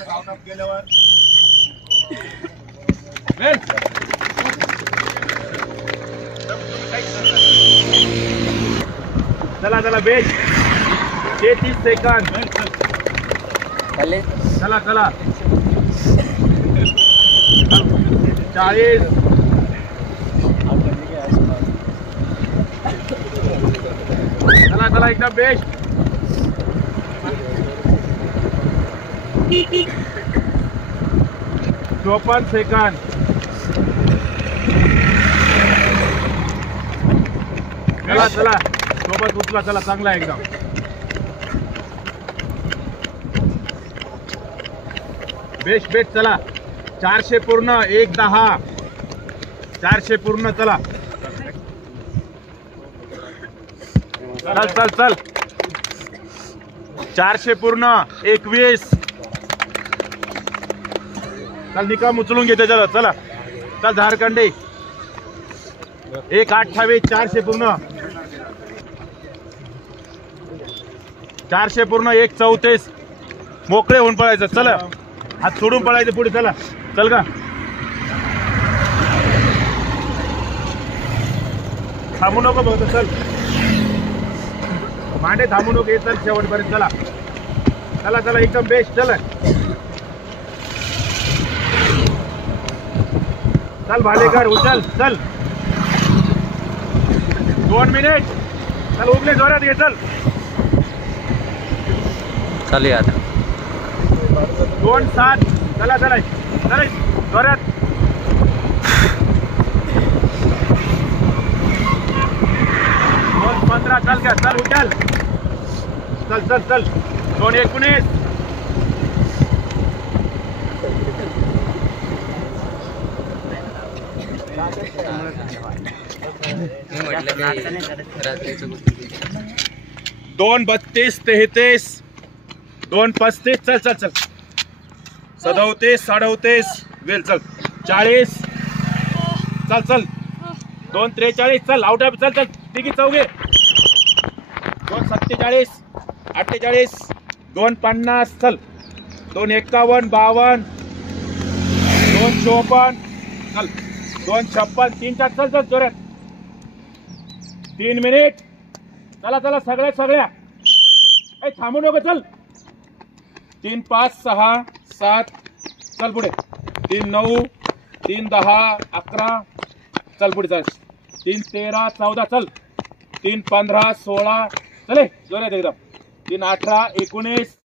out of गेल्यावर चला चला बेच 30 सेकंद चला चला 40 चला चला एकदम बेस्ट 54 सेकंद चला चला सोबत उचला चला चांगला एकदम बेस्ट बेस्ट चला 400 पूर्ण 1:10 400 पूर्ण चला चल चल चल 400 पूर्ण 21 चल निकाम उचलून घेते चला चला चल झारखंडी 1:28 400 पूर्ण 400 पूर्ण 1:34 मोकळे होऊन पळायचं चला हात सोडून पळायचं पुढे चला चल का थांबू नको बघ चल मांडे थांबू नको येत चल शेवटपर्यंत चला चला चला एकदम बेस्ट चला चल भालेकर उचल चल 2 मिनिट चल उगले जोरात घे चल चालू आता 2:07 चला चला चला जोरात 2:15 चल का चल उचल चल चल चल 2:19 2:32 33 2:35 चल चल चल 37 38 वेल चल 40 चल चल 2:43 चल आउट ऑफ चल चल तिघी चौघे 2:47 48 2:50 चल 2:51 52 2:54 चल 2:56 3 चल चल जोरात 3 मिनिट चला चला सगळ्या थांबू नको चल 3 5 6 7 चल पुढे 3 9 3 10 11 चल पुढे चल 3 13 14 चल 3 15 16 चले जोरात एकदम 3 18 19